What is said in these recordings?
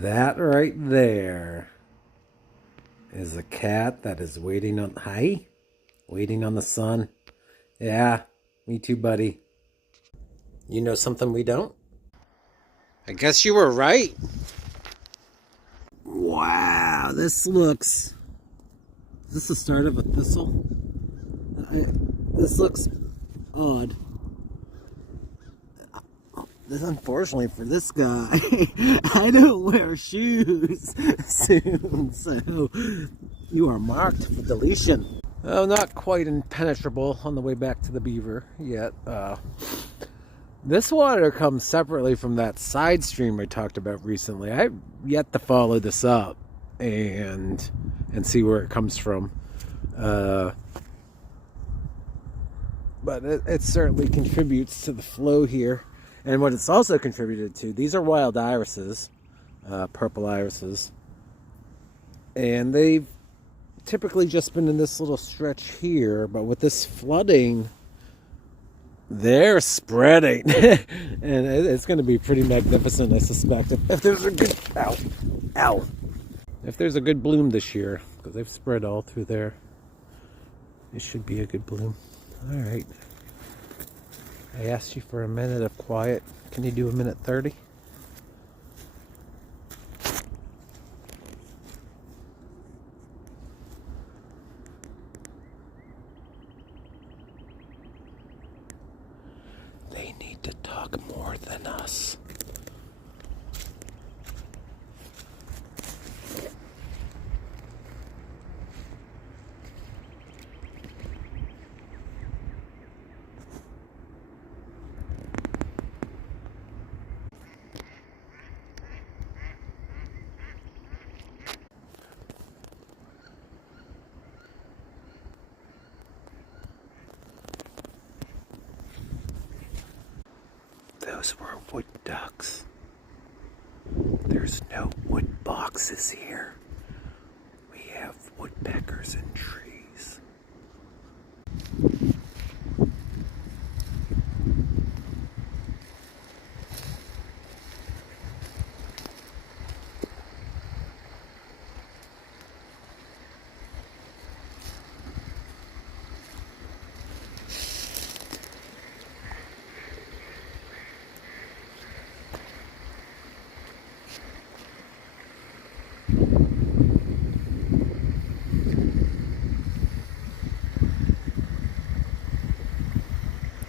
That right there is a cat that is waiting on... Hi? Waiting on the sun? Yeah, me too, buddy. You know something we don't? I guess you were right. Wow, this looks... Is this the start of a thistle? This looks odd. Unfortunately for this guy, I don't wear shoes soon, so you are marked for deletion. Oh, not quite impenetrable on the way back to the Beaver yet. This water comes separately from that side stream I talked about recently. I've yet to follow this up and see where it comes from. But it certainly contributes to the flow here. And what it's also contributed to, these are wild irises, purple irises. And they've typically just been in this little stretch here, but with this flooding, they're spreading. And it's going to be pretty magnificent, I suspect. If there's a good... Ow. If there's a good bloom this year, because they've spread all through there, it should be a good bloom. All right. I asked you for a minute of quiet. Can you do a minute 30? They need to talk more than us. Those were wood ducks. There's no wood boxes here. We have woodpeckers and trees.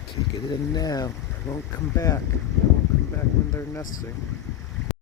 Take it in now. I won't come back. I won't come back when they're nesting.